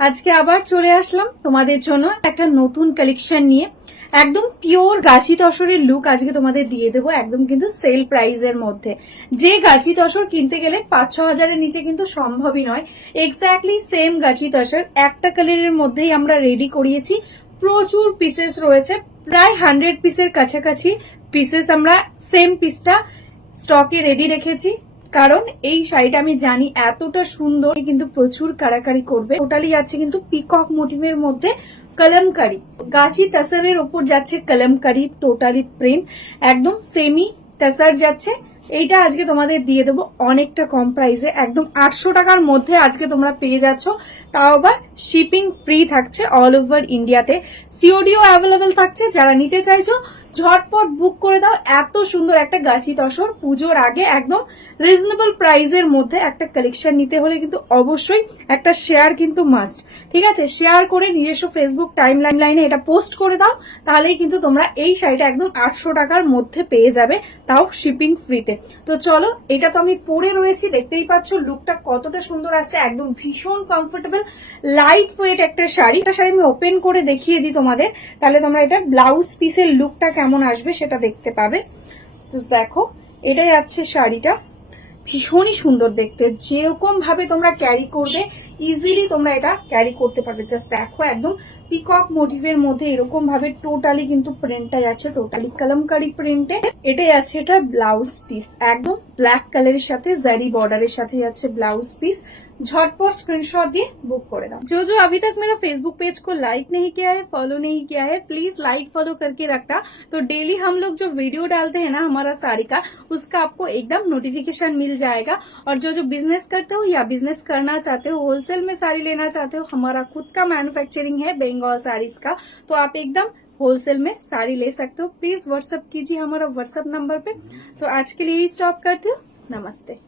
আজকে আবার চলে আসলাম তোমাদের জন্য একটা নতুন কালেকশন নিয়ে। একদম পিওর গাছি তসরের লুক আজকে তোমাদের দিয়ে দেবো, একদম কিন্তু সেল প্রাইসের মধ্যে। যে গাছি তসর কিনতে গেলে 5-6 হাজারের নিচে কিন্তু সম্ভবই নয়। এক্স্যাক্টলি সেম গাছি তসর একটা কালারের মধ্যেই আমরা রেডি করিয়েছি। প্রচুর পিসেস রয়েছে, প্রায় 100 পিসের কাছাকাছি পিসেস আমরা সেম পিসটা স্টকে রেডি রেখেছি। কারণ এই শাড়িটা আমি জানি এতটা সুন্দর, কিন্তু প্রচুর কারাকারি করবে। টোটালি যাচ্ছে কিন্তু পিকক মোটিভের মধ্যে কলমকারি, গাছি তাসারের ওপর যাচ্ছে কলমকারি, টোটালি প্রিন্ট, একদম সেমি তাসার যাচ্ছে। এইটা আজকে তোমাদের দিয়ে দেবো অনেকটা কম প্রাইসে, একদম 800 টাকার মধ্যে আজকে তোমরা পেয়ে যাচ্ছ। তাও আবার শিপিং ফ্রি থাকছে অল ওভার ইন্ডিয়াতে। সিওডিও অ্যাভেলেবেল থাকছে। যারা নিতে চাইছো ঝটপট বুক করে দাও। এত সুন্দর একটা গাছি তসর পুজোর আগে একদম রিজনেবল প্রাইসের মধ্যে একটা কালেকশন নিতে হলে কিন্তু অবশ্যই একটা শেয়ার কিন্তু মাস্ট। ঠিক আছে, শেয়ার করে নিজস্ব ফেসবুক টাইম লাইনে এটা পোস্ট করে দাও, তাহলেই কিন্তু তোমরা এই শাড়িটা একদম 800 টাকার মধ্যে পেয়ে যাবে, তাও শিপিং ফ্রিতে। তো চলো, এটা তো আমি পরে রয়েছি, দেখতেই পাচ্ছ লুকটা কতটা সুন্দর আসছে, একদম ভীষণ কমফোর্টেবল লাইট ওয়েট একটা শাড়ি। আমি ওপেন করে দেখিয়ে দিই তোমাদের, তাহলে তোমরা এটা ব্লাউজ পিসের লুকটা কেমন আসবে সেটা দেখতে পাবে। তো দেখো, এটাই আছে শাড়িটা, ভীষণই সুন্দর দেখতে। যেরকম ভাবে তোমরা ক্যারি করবে ইজিলি তোমরা এটা ক্যারি করতে পারবে। জাস্ট দেখো, একদম পিকক মোটিভের মধ্যে এরকম ভাবে টোটালি কিন্তু প্রিন্টটাই আছে, টোটালি কলমকারি প্রিন্টে। এটাই আছে এটা ব্লাউজ পিস, একদম ব্ল্যাক কালারের সাথে জারি বর্ডারের সাথে যাচ্ছে ব্লাউজ পিস। झटपट स्क्रीनशॉट दिए बुक कर दो। जो अभी तक मेरा फेसबुक पेज को लाइक नहीं किया है, फॉलो नहीं किया है, प्लीज लाइक फॉलो करके रखना। तो डेली हम लोग जो वीडियो डालते हैं ना हमारा साड़ी का, उसका आपको एकदम नोटिफिकेशन मिल जाएगा। और जो बिजनेस करते हो या बिजनेस करना चाहते हो, होलसेल में साड़ी लेना चाहते हो, हमारा खुद का मैन्युफैक्चरिंग है बंगाल साड़ीज का, तो आप एकदम होलसेल में साड़ी ले सकते हो। प्लीज व्हाट्सएप कीजिए हमारा व्हाट्सएप नंबर पे। तो आज के लिए ही स्टॉप करती हूँ। नमस्ते।